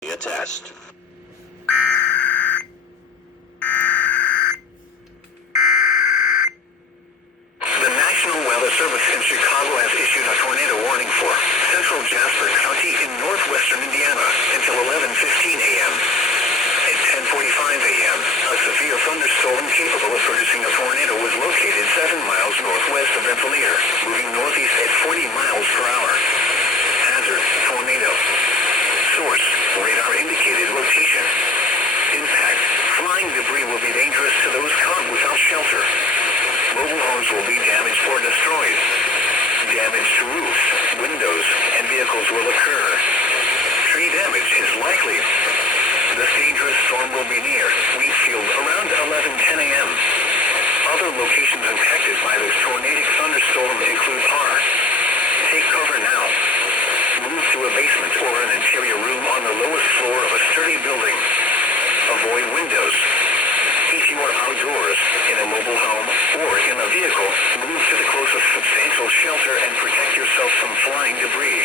A test. The National Weather Service in Chicago has issued a tornado warning for central Jasper County in northwestern Indiana until 11:15 a.m. At 10:45 a.m., a severe thunderstorm capable of producing a tornado was located 7 miles northwest of Rensselaer, moving northeast at 40 miles per hour. Hazard: tornado. Source: radar indicated location. Impact: flying debris will be dangerous to those caught without shelter. Mobile homes will be damaged or destroyed. Damage to roofs, windows, and vehicles will occur. Tree damage is likely. This dangerous storm will be near Wheatfield around 11:10 a.m. Other locations impacted by this tornadic thunderstorm include Park. Take cover now. Move to a basement or an interior room on the lowest floor of a sturdy building. Avoid windows. If you are outdoors, in a mobile home, or in a vehicle, move to the closest substantial shelter and protect yourself from flying debris.